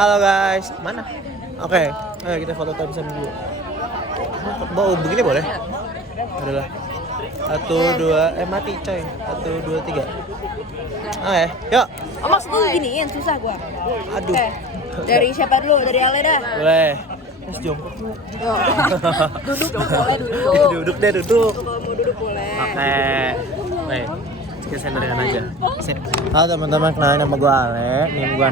Halo guys, mana? Oke, ayo kita foto time sama dulu. Mau begini boleh? Adalah 1, 2, mati coy. 1, 2, 3. Oke, yuk. Oh maksud lu giniin susah gua. Aduh. Dari siapa dulu? Dari Ale dah. Boleh. Terus jongkok. Yo. Duduk boleh duduk. Duduk deh, duduk. Kalau mau duduk boleh. Oke. Baik. Kita senderan aja. Sini. Halo teman-teman, kenalin nama gue Ale. NIM gue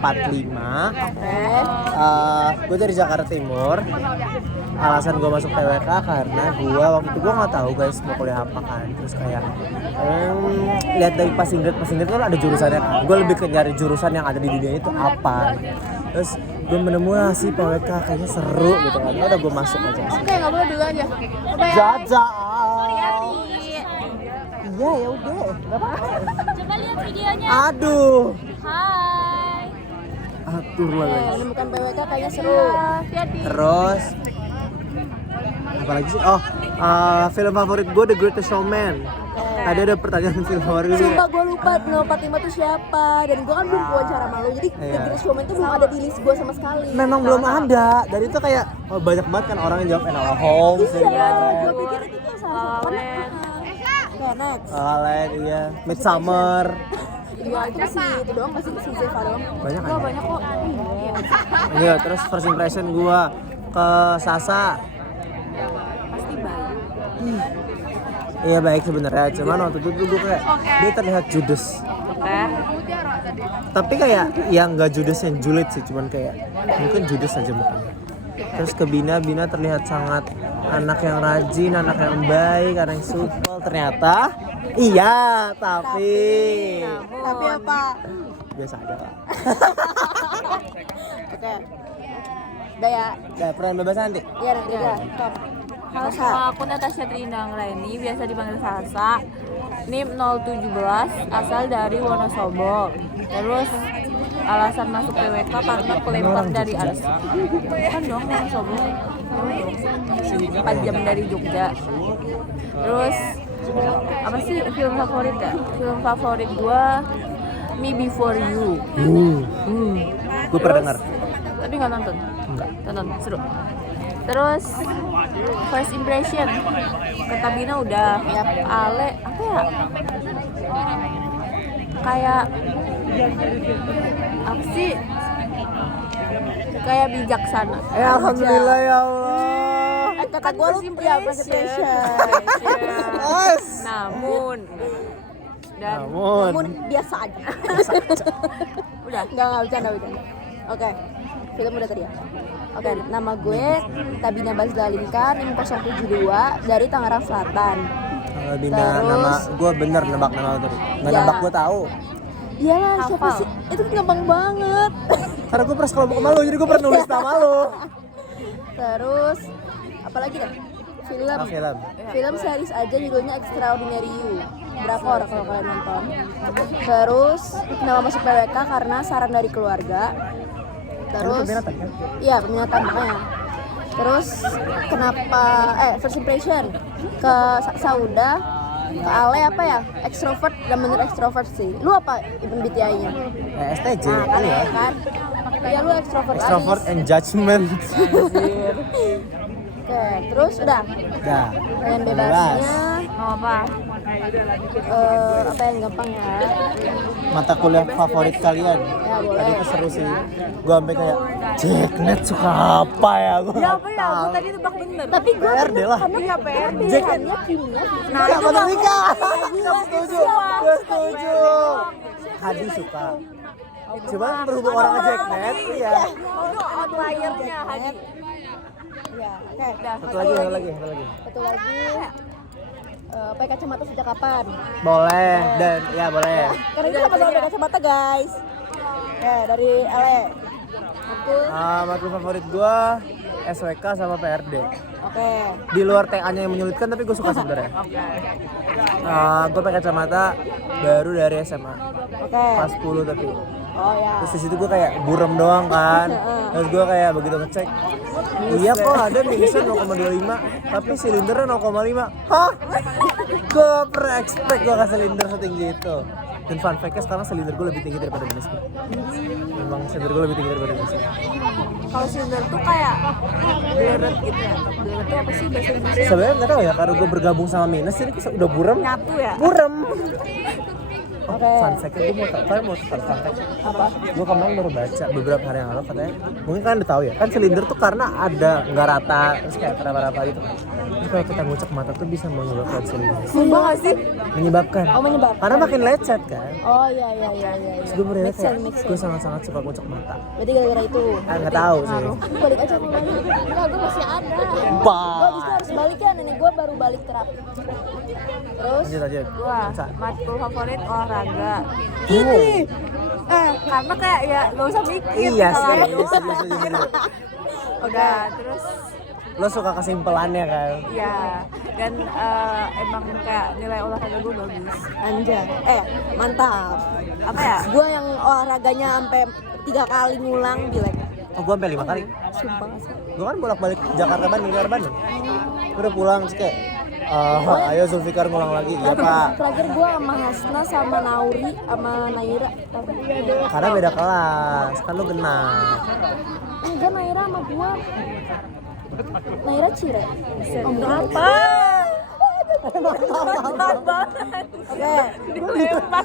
045. Gue dari Jakarta Timur. Alasan gue masuk PWK karena gue waktu itu gue nggak tahu guys mau kuliah apa kan. Terus kayak lihat dari passing grade kan ada jurusannya kan. Gue lebih ke nyari jurusan yang ada di dunia itu apa. Terus gue menemukan sih PWK kayaknya seru gitu kan. Udah gue masuk aja. Oke, enggak boleh dulu aja. Jaja. Hati. Iya ya udah. Enggak apa-apa. Coba lihat videonya. Aduh. Hai. Atur lah guys. Menemukan PWK kayaknya seru. Hati-hati. Terus apalagi sih? Film favorit gue The Greatest Showman. Tadi ada pertanyaan film favorit gue. Sumpah gue lupa 045 itu siapa. Dan gue kan belum wawancara sama lu. Jadi The Greatest Showman itu belum ada di list gue sama sekali. Memang belum ada. Dan itu kayak banyak banget kan orang yang jawab Enola Holmes. Iya, gue pikir itu tuh salah satu. Oke, next. Allen, iya. Midsummer. Iya, itu sih itu doang pasti si Zeva doang. Banyak kan? Banyak kok. Iya, terus first impression gue ke Sasa. Pasti baik. Iya baik sebenarnya, cuman waktu itu gue kayak dia terlihat judes. Tapi kayak yang nggak judes yang julid sih, cuman kayak mungkin judes aja mukanya. Terus ke Bina terlihat sangat anak yang rajin, anak yang baik, anak yang supel. Ternyata iya, tapi apa? biasa aja lah. Oke. Udah ya. Udah, peran bebas nanti. Iya, nanti udah. Top. Halo, nama aku Natasha Trinda Anggraini, biasa dipanggil Salsa. NIM 017, asal dari Wonosobo. Terus alasan masuk PWK karena kelempar dari atas. Kan dong Wonosobo. 4 jam dari Jogja. Terus apa sih film favorit ya? Film favorit gua Me Before You. Gue pernah dengar. Tapi nggak nonton. Enggak. Tonton, seru. Terus first impression kata Bina udah. Ale apa ya? Kayak apa sih? Kayak bijaksana. Alhamdulillah ya Allah. Kata gue lu ya presentation. Namun Namun biasa aja. udah. Enggak bercanda. Oke. Film udah tadi ya. Oke, nama gue Tabina Bazdalinka, NIM 072 dari Tangerang Selatan. Kalau Bina Terus- nama gue bener nebak nama lo tadi. Nggak Ya. nebak gue tahu. Iyalah, siapa Hafal. sih? Itu gampang banget. Karena gue pernah sekelompok sama lo, jadi gue pernah nulis nama lo. Terus apalagi dah? Film. Film. Film series aja judulnya Extraordinary You. Drakor kalau kalian nonton. Terus kenapa masuk PWK karena saran dari keluarga. Terus peminatan kan? iya peminatan makanya. Terus kenapa first impression ke Sauda, ke Ale apa ya? Extrovert dan bener extrovert sih. Lu apa MBTI-nya? STJ Nah, kan ini ya. kan? Iya lu extrovert. Extrovert Aris. and judgment. Oke, terus udah. Dah. Pertanyaan bebasnya Mau apa? apa yang gampang ya? Mata kuliah favorit kalian. Ya Tadi boleh. itu seru sih. Gue sampai kayak Jacknet suka apa ya? Gue Ya apa ya? Gue tadi tebak bener. Tapi gue PRD lah. Iya PRD. pilihannya kimia. Nah, itu nikah. Gue setuju. Hadi suka. Cuman berhubung orang ke Jacknet, iya. Itu outliernya Hadi. Ya, oke. Satu lagi. Satu lagi. Pakai kacamata sejak kapan? Boleh dan ya boleh. Karena itu sama-sama pakai kacamata guys. Oke, dari Ale. Aku. Matkul favorit gue SWK sama PRD. Oke. Di luar TA-nya yang menyulitkan tapi gue suka sebenarnya. Gue pakai kacamata baru dari SMA. Oke. Pas 10 tapi. Oh ya. Terus di situ gue kayak burem doang kan. Terus gue kayak begitu ngecek, iya kok ada minusnya 0,25 tapi silindernya 0,5. Hah? Gue gak pernah expect gue kasih silinder setinggi itu. Dan fun fact-nya sekarang silinder gue lebih tinggi daripada minus gue. Memang silinder gue lebih tinggi daripada minus gue. Kalau silinder tuh kayak bleret gitu ya. Bleret tuh apa sih bahasa Indonesia? Sebenarnya nggak tahu ya, karena gue bergabung sama minus jadi udah buram. Nyatu ya. Buram. Oke. Fun fact-nya gue mau fun fact. Apa? Gue kemarin baru baca beberapa hari yang lalu katanya, mungkin kalian udah tahu ya, kan silinder tuh karena ada nggak rata, terus kayak raba-raba gitu kan. Terus kalau kita ngucek mata tuh bisa menyebabkan silinder. Sumpah gak sih? Menyebabkan. Oh, menyebabkan. Karena makin lecet kan. Oh iya. Terus gue merasa Make sense, kayak make sense. gue sangat-sangat suka ngucek mata. Berarti gara-gara itu. Nggak tahu sih. Balik aja ke lagi. Enggak, gue masih ada. Gue abis Bah. itu harus balik ya, nenek gue baru balik terapi. Terus Lanjut aja. Wah, Bisa. matkul favorit olahraga. Ini. Karena kayak ya gak usah mikir. Iya kalau sih. ada. setuju. Udah, terus Lo suka kesimpelannya kan? ya dan emang kayak nilai olahraga gue bagus. anjay. Mantap. Apa ya? Gue yang olahraganya sampai 3 kali ngulang bilek. Oh, gue sampai 5 kali. Sumpah sih. Gue kan bolak-balik Jakarta Bandung. Gue udah pulang terus kayak ayo Zulfikar ngulang lagi. Iya pak. Terakhir gue sama Hasna sama Nauri sama Naira. Tapi Karena beda kelas. Kan lo genap. enggak, Naira sama gue. Naira Cire. Oh, Apa? Mantap banget. Oke.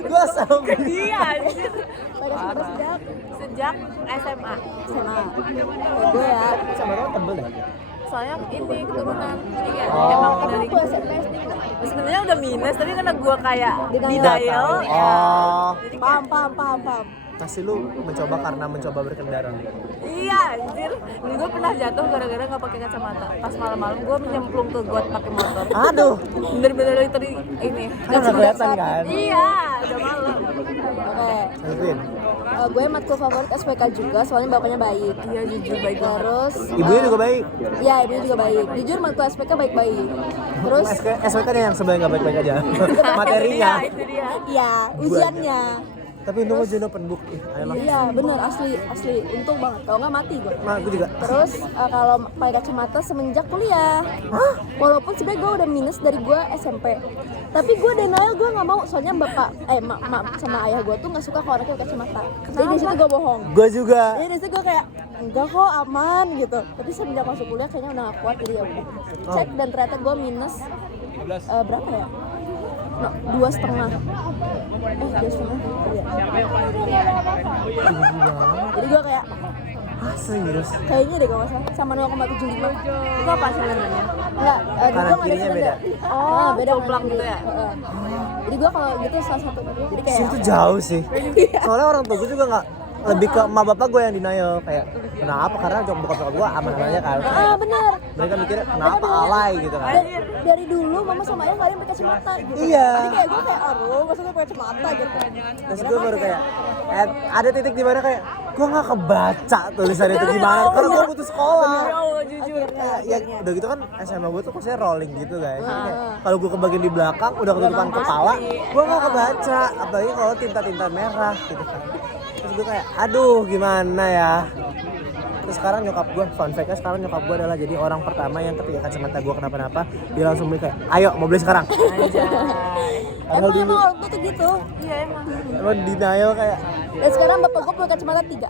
Gue sama Dia anjir. Pada sudah sejak Sejak SMA. SMA. Gue ya. sama lo tebel deh. Soalnya ini keturunan. Jadi kayak Oh. emang Kamu dari tuh SMP SD. sebenarnya udah minus tapi karena gue kayak Denial. denial ya. Oh. Jadi Paham. Pasti lu mencoba karena mencoba berkendara. iya anjir. Gue pernah jatuh gara-gara nggak pakai kacamata. Pas malam-malam gue menyemplung ke got pakai motor. Aduh. Bener-bener itu ini. Kan nggak kelihatan kan? Iya, udah malam. Oke. Alvin. Gue matkul favorit SPK juga, soalnya bapaknya baik. Iya jujur baik banget. Terus Ibunya juga baik. Iya, ibunya juga baik. Jujur matkul SPK baik-baik. Terus SWK yang sebenarnya nggak baik-baik aja. Materinya. Itu dia. iya, ujiannya. Tapi untung aja open book. Ayolah. Iya, bener asli untung banget. Kalau nggak mati gue. Nah, gue juga. Terus kalau pakai kacamata semenjak kuliah. Walaupun sebenarnya gue udah minus dari gue SMP. Tapi gue denial, gue nggak mau, soalnya bapak mak sama ayah gue tuh nggak suka kalau anaknya pakai kacamata. Jadi di situ gue bohong. Gue juga. Jadi di situ gue kayak enggak kok, aman gitu. Tapi semenjak masuk kuliah kayaknya udah gak kuat, jadi ya udah. Cek dan ternyata gue minus berapa ya? No, 2,5. 2,5. Iya. Jadi gue kayak Ah, serius. kayaknya deh kalau nggak salah sama 0,75. Itu apa silendernya? Enggak, Kanan gue nggak ada kirinya silinder. beda. Oh, beda jomplang kanan gitu kiri. ya? Heeh. Jadi gue kalau gitu salah satu. Jadi kayak Sini tuh jauh sih. Soalnya orang tua gue juga nggak, lebih ke emak bapak gue yang denial kayak kenapa, karena bokap gue aman-aman aja kan. bener. Mereka mikirnya kenapa alay gitu kan. Dari dulu mama sama ayah nggak ada yang pakai kacamata gitu. Iya. Jadi kayak gue kayak aduh, masa gue pakai kacamata gitu. Terus gue baru kayak ada titik di mana kayak gue nggak kebaca tulisan itu gimana karena gue putus sekolah. Ya Allah jujur. Ya udah gitu kan SMA gue tuh maksudnya rolling gitu guys. Jadi kayak kalau gue kebagian di belakang udah ketutupan kepala, gue nggak kebaca. Apalagi kalau tinta-tinta merah gitu kan. Terus gue kayak aduh gimana ya. Terus sekarang nyokap gue, fun fact-nya sekarang nyokap gue adalah jadi orang pertama yang ketika kacamata gue kenapa-napa dia langsung beli kayak ayo mau beli sekarang. Anjay. Padahal Emang dulu orang tua tuh gitu. Iya emang. emang denial kayak Dan sekarang bapak gue pakai kacamata 3.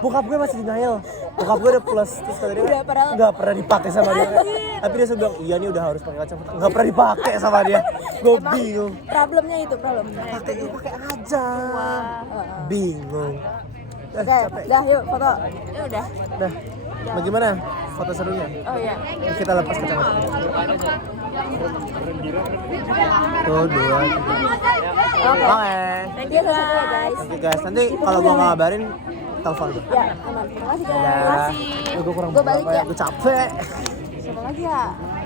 bokap gue masih denial. Bokap gue udah plus terus kata dia Udah pernah- nggak pernah dipakai sama dia. Tapi dia sudah bilang iya nih udah harus pakai kacamata. Nggak pernah dipakai sama dia. Gue bingung. Problemnya itu problem. Pakai aja. Bingung. Oke, dah yuk foto. Ya udah. Nah, bagaimana foto serunya? Oh iya. Kita lepas kacamata. Tuh, 2, 3. Oke. Thank Iya, you satu ya guys. guys. Oke guys, nanti kalau gue ngabarin telepon gue. Ya, aman. Terima kasih guys. Ya. Gue kurang Gua balik berapa ya. Gue capek. Siapa lagi ya?